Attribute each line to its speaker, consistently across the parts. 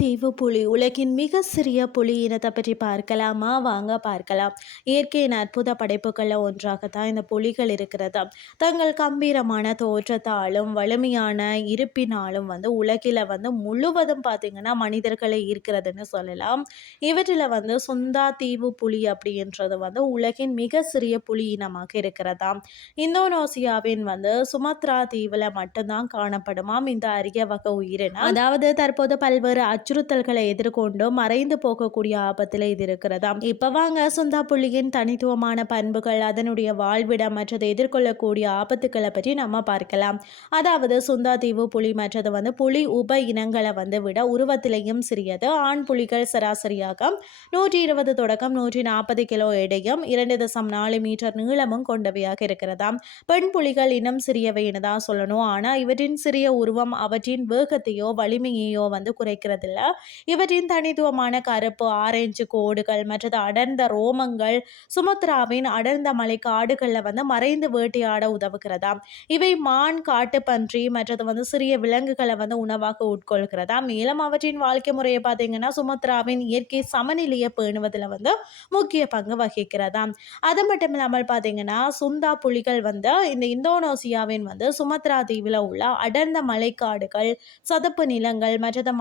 Speaker 1: தீவு புலி உலகின் மிக சிறிய புலி இனத்தை பற்றி பார்க்கலாமா? வாங்க பார்க்கலாம். இயற்கையின் அற்புத படைப்புகளில் ஒன்றாகத்தான் இந்த புலிகள் இருக்கிறது. தங்கள் கம்பீரமான தோற்றத்தாலும் வலிமையான இருப்பினாலும் வந்து உலகில் வந்து முழுவதும் பார்த்திங்கன்னா மனிதர்களை இருக்கிறதுன்னு சொல்லலாம். இவற்றில் வந்து சுந்தா தீவு புலி அப்படின்றது வந்து உலகின் மிக சிறிய புலி இனமாக இருக்கிறதா இந்தோனேசியாவின் வந்து சுமத்ரா தீவில் மட்டும்தான் காணப்படுமாம். இந்த அரிய வகை உயிரினம். அதாவது தற்போது பல்வேறு அச்சுறுத்தல்களை எதிர்கொண்டு மறைந்து போகக்கூடிய ஆபத்தில் இது இருக்கிறதா இப்ப வாங்க சுந்தா புள்ளியின் தனித்துவமான பண்புகள் அதனுடைய வாழ்விடம் மற்றது எதிர்கொள்ளக்கூடிய ஆபத்துக்களை பற்றி நம்ம பார்க்கலாம். அதாவது சுந்தா தீவு புலி மற்றது வந்து புலி உப இனங்களை வந்து விட உருவத்திலையும் சிறியது. ஆண் புலிகள் சராசரியாக நூற்றி இருபது தொடக்கம் நூற்றி நாற்பது கிலோ எடையும் இரண்டு தசம் நாலு மீட்டர் நீளமும் கொண்டவையாக இருக்கிறதாம். பெண் புலிகள் இனம் சிறியவைன்னு தான் சொல்லணும். ஆனால் இவற்றின் சிறிய உருவம் அவற்றின் வேகத்தையோ வலிமையையோ வந்து குறைக்கிறதில்ல. இவற்றின் தனித்துவமான கருப்பு ஆரஞ்சு கோடுகள் மற்றது அடர்ந்த ரோமங்கள் சுமத்ராவின் அடர்ந்த மலை காடுகளில் வந்து மறைந்து வேட்டையாட உதவுகிறதா இவை மான் காட்டுப்பன்றி மற்றது வந்து சிறிய விலங்குகளை வந்து உணவாக உட்கொள்கிறதா மேலும் அவற்றின் வாழ்க்கை முறையை பார்த்தீங்கன்னா சுமத்ராவின் இயற்கை சமநிலையை பேணுவதில் வந்து முக்கிய பங்கு வகிக்கிறதா அது மட்டும் இல்லாமல் பார்த்தீங்கன்னா சுந்தா புலிகள் வந்து இந்த இந்தோனேசியாவின் வந்து சுமத்ரா தீவில் உள்ள அடர்ந்த மலைக்காடுகள் சதுப்பு நிலங்கள் மற்றது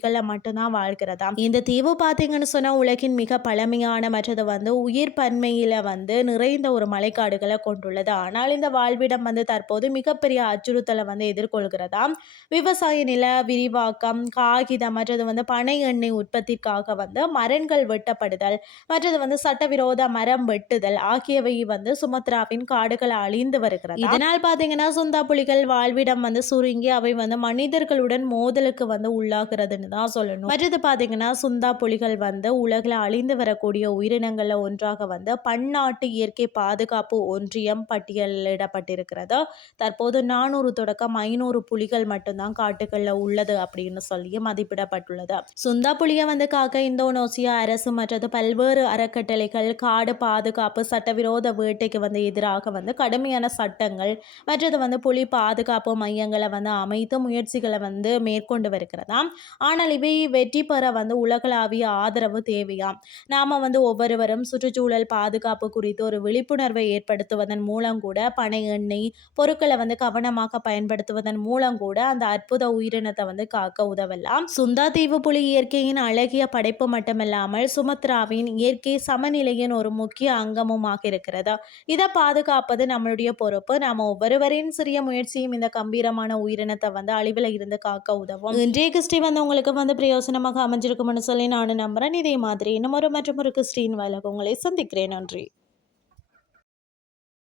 Speaker 1: பகுதிகளில் மட்டும்தான் வாழ்கிறதா? இந்த தீவு பார்த்தீங்கன்னு சொன்னால் உலகின் மிக பழமையான மற்றது வந்து உயிர் பன்மையில் வந்து நிறைந்த ஒரு மலைக்காடுகளை கொண்டுள்ளது. ஆனால் இந்த வாழ்விடம் வந்து தற்போது மிகப்பெரிய அச்சுறுத்தலை வந்து எதிர்கொள்கிறதா? விவசாய நில விரிவாக்கம் காகிதம் மற்றது வந்து பனை எண்ணெய் உற்பத்திக்காக வந்து மரங்கள் வெட்டப்படுதல் மற்றது வந்து சட்டவிரோத மரம் வெட்டுதல் ஆகியவை வந்து சுமத்ராவின் காடுகள் அழிந்து வருகிறது? இதனால் பார்த்தீங்கன்னா சுந்தா புலிகள் வாழ்விடம் வந்து சுருங்கி அவை வந்து மனிதர்களுடன் மோதலுக்கு வந்து உள்ளாகிறதுன்னு தான் சொல்லணும். மற்றது பார்த்தீங்கன்னா சுந்தா புலிகள் வந்து உலகில் அழிந்து வரக்கூடிய உயிரினங்களில் ஒன்றாக வந்து பன்னாட்டு இயற்கை பாதுகாப்பு ஒன்றியம் பட்டியலிடப்பட்டிருக்கிறது. தற்போது நானூறு தொடக்கம் ஐநூறு புலிகள் மட்டும்தான் காட்டுகளில் உள்ளது அப்படின்னு சொல்லி மதிப்பிடப்பட்டுள்ளது. சுந்தா புலியை வந்து காக்க இந்தோனேசியா அரசு மற்றது பல்வேறு அறக்கட்டளைகள் காடு பாதுகாப்பு சட்டவிரோத வேட்டைக்கு வந்து எதிராக வந்து கடுமையான சட்டங்கள் மற்றது வந்து புலி பாதுகாப்பு மையங்களை வந்து அமைத்து முயற்சிகளை வந்து மேற்கொண்டு வருகிறதாம். ஆனால் இவை வெற்றி பெற வந்து உலகளாவிய ஆதரவு தேவையாம். நாம் வந்து ஒவ்வொருவரும் சுற்றுச்சூழல் பாதுகாப்பு குறித்து ஒரு விழிப்புணர்வை ஏற்படுத்துவதன் மூலம் கூட பனை எண்ணெய் பொருட்களை வந்து கவனமாக பயன்படுத்துவதன் மூலம் கூட அந்த அற்புத உயிரினத்தை வந்து காக்க உதவலாம். சுந்தா தீவு புலி இயற்கையின் அழகிய படைப்பு மட்டுமில்லாமல் சுமத்ராவின் இயற்கை சமநிலையின் ஒரு முக்கிய அங்கமுமாக இருக்கிறது. இதை பாதுகாப்பது நம்மளுடைய பொறுப்பு. நாம் ஒவ்வொருவரின் சிறிய முயற்சியும் இந்த கம்பீரமான உயிரினத்தை வந்து அழிவில் இருந்து காக்க உதவும். இன்றைய கிறிஸ்டி வந்து உங்களுக்கு வந்து பிரயோசனமாக அமைஞ்சிருக்கும்னு சொல்லி நான் நம்புறேன். இதே மாதிரி இன்னும் ஒரு மற்றும் ஒரு கிறிஸ்டின் வேலை உங்களை சந்திக்கிறேன். நன்றி.